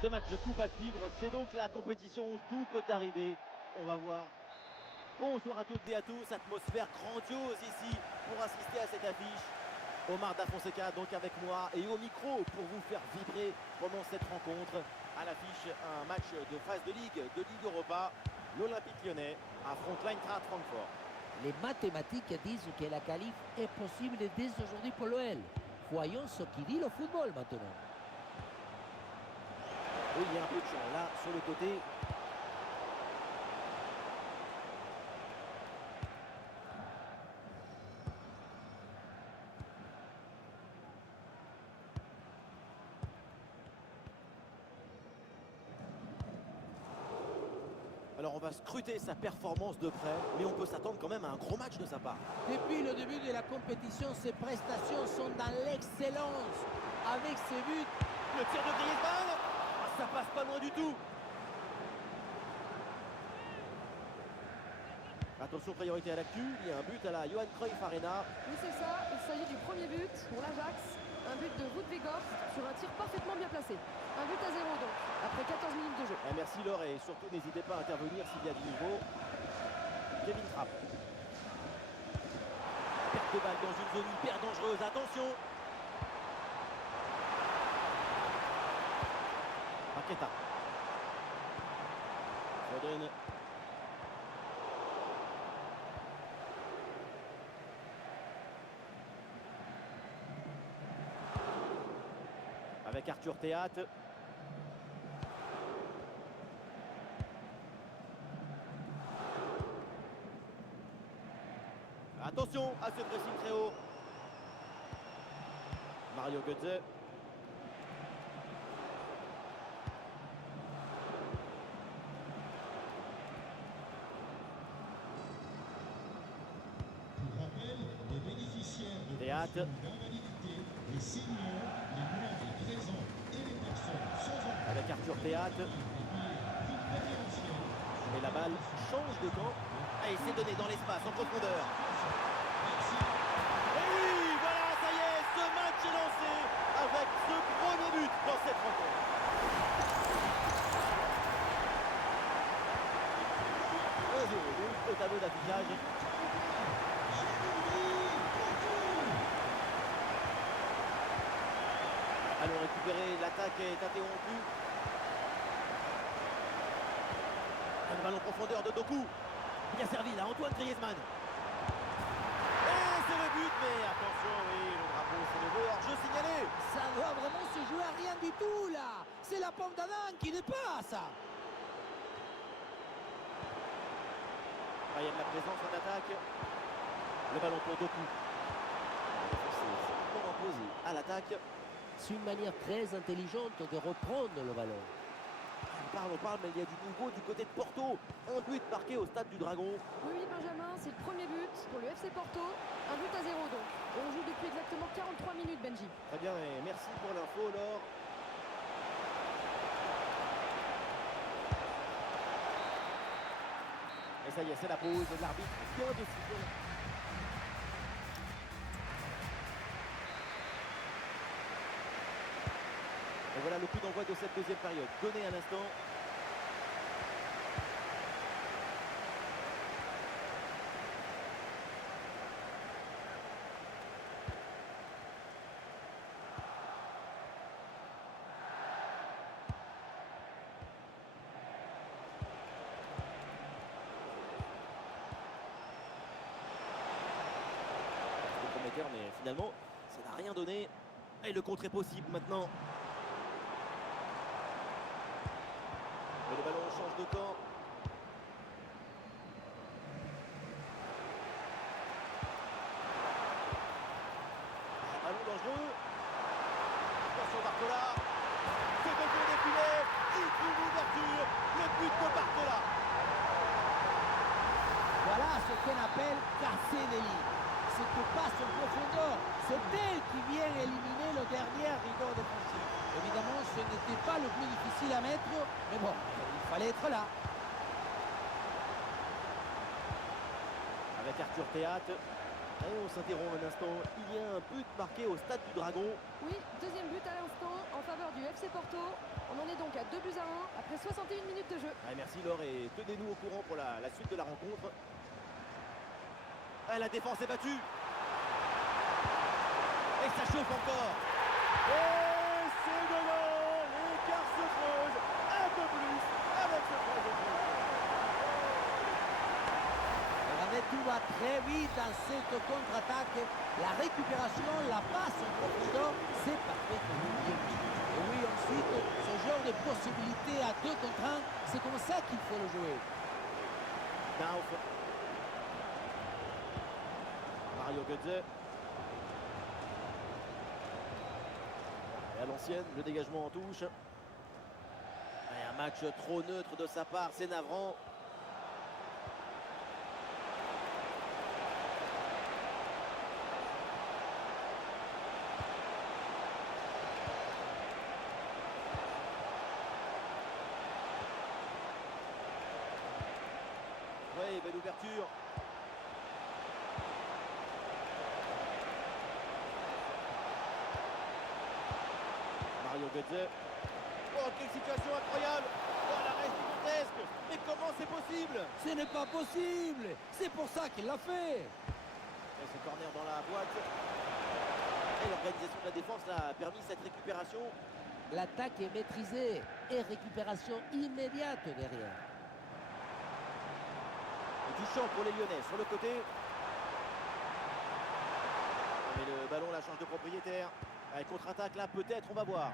Ce match de coupe à suivre, c'est donc la compétition où tout peut arriver. On va voir. Bonsoir à toutes et à tous, atmosphère grandiose ici pour assister à cette affiche. Omar Da Fonseca donc avec moi et au micro pour vous faire vibrer pendant cette rencontre. À l'affiche, un match de phase de Ligue Europa. L'Olympique Lyonnais affronte l'Eintracht Francfort. Les mathématiques disent que la qualif est possible dès aujourd'hui pour l'OL. Voyons ce qu'il dit le football maintenant. Oui, il y a un peu de champ là sur le côté. Alors on va scruter sa performance de près, mais on peut s'attendre quand même à un gros match de sa part. Depuis le début de la compétition, ses prestations sont dans l'excellence. Avec ses buts, le tir de Griezmann, ça passe pas loin du tout. Attention, priorité à l'actu, il y a un but à la Johan Cruyff Arena. Oui, c'est ça, il s'agit du premier but pour l'Ajax. Un but de Wout Weghorst sur un tir parfaitement bien placé. Un but à 0 donc, après 14 minutes de jeu. Merci Laure et surtout n'hésitez pas à intervenir s'il y a du nouveau. Kevin Trapp. Perte de balle dans une zone hyper dangereuse, attention. Paqueta. Foden. Avec Arthur Théat. Attention à ce pressing très haut. Mario Götze. Pour rappel, les bénéficiaires de Théat. l'invalidité, les seniors, les moins de 13 ans et les personnes sans emploi. Avec Arthur Théat. Et la balle change de camp. Et c'est donné dans l'espace, en profondeur. Et oui, voilà, ça y est, ce match est lancé avec ce premier but dans cette rencontre. Au tableau d'affichage. Allons récupérer, l'attaque est interrompue. Un ballon en profondeur de Doku. Bien servi là, Antoine Griezmann. Et c'est le but, mais attention, oui, le drapeau c'est levé, hors-jeu signalé. ça doit vraiment se jouer à rien du tout là. C'est la pomme d'Adam qui dépasse. Ah, il y a de la présence en attaque. Le ballon pour Doku. C'est imposé à l'attaque. C'est une manière très intelligente de reprendre le ballon. On parle, mais il y a du nouveau du côté de Porto. Un but marqué au stade du Dragon. Oui, Benjamin, c'est le premier but pour le FC Porto. Un but à 0 donc. Et on joue depuis exactement 43 minutes, Benji. Très bien, et merci pour l'info, Laure. Et ça y est, c'est la pause de l'arbitre. Bien décidé. Et voilà le coup d'envoi de cette deuxième période. Donné à l'instant. C'était prometteur, mais finalement, ça n'a rien donné. Et le contre est possible maintenant. Mais le ballon change de camp. Ballon dangereux. Attention Barcola. Second tour défilé. Il trouve l'ouverture. Le but de Barcola. Voilà ce qu'on appelle casser les lignes. Cette passe en profondeur, c'est elle qui vient éliminer le dernier rideau défensif. Évidemment, ce n'était pas le plus difficile à mettre, mais bon, il fallait être là. Avec Arthur Théat. Et on s'interrompt un instant. Il y a un but marqué au stade du Dragon. Oui, deuxième but à l'instant en faveur du FC Porto. On en est donc à 2-1 après 61 minutes de jeu. Ah, merci Laure et tenez-nous au courant pour la suite de la rencontre. Ah, la défense est battue. Et ça chauffe encore. Et c'est dedans. L'écart se creuse un peu plus avec ce troisième but. Regardez, tout va très vite dans cette contre-attaque. La récupération, la passe en profondeur, c'est parfaitement bien. Et oui, ensuite, ce genre de possibilité à 2 contre 1, c'est comme ça qu'il faut le jouer. Nauf. Mario Götze. Et à l'ancienne, le dégagement en touche. Et un match trop neutre de sa part, c'est navrant. Oui, belle ouverture. Mario Götze. Oh, quelle situation incroyable. Oh, l'arrêt gigantesque. Mais comment c'est possible? Ce n'est pas possible. C'est pour ça qu'il l'a fait. Et ce corner dans la boîte. Et l'organisation de la défense a permis cette récupération. L'attaque est maîtrisée et récupération immédiate derrière. Du champ pour les Lyonnais sur le côté. Mais le ballon la change de propriétaire. Allez, contre-attaque là, peut-être, on va voir.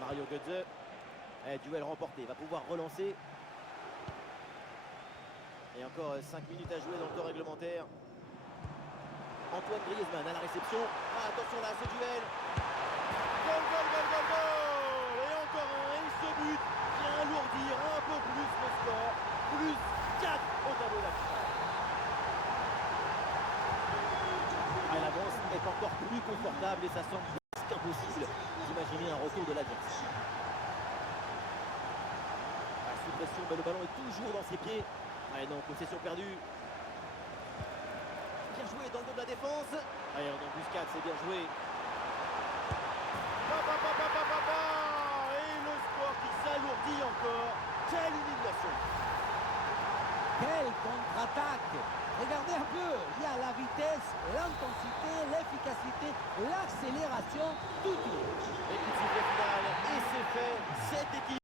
Mario Götze. Duel remporté, il va pouvoir relancer. Et encore 5 minutes à jouer dans le temps réglementaire. Antoine Griezmann à la réception. Ah, attention là, ce duel. Goal, goal, goal, goal, goal. Et encore un, et ce but vient alourdir un peu plus le score. Plus 4 au tableau d'affichage. Ah, l'avance est encore plus confortable et ça semble presque impossible d'imaginer un retour de l'adversaire. Ah, sous pression, mais le ballon est toujours dans ses pieds. Allez, non, possession perdue. Bien joué dans le dos de la défense. Allez, en embuscade, c'est bien joué. Et le score qui s'alourdit encore. Quelle humiliation. Quelle contre-attaque! Regardez un peu, il y a la vitesse, l'intensité, l'efficacité, l'accélération, tout y est. Et coup de sifflet final, et c'est fait. Cette équipe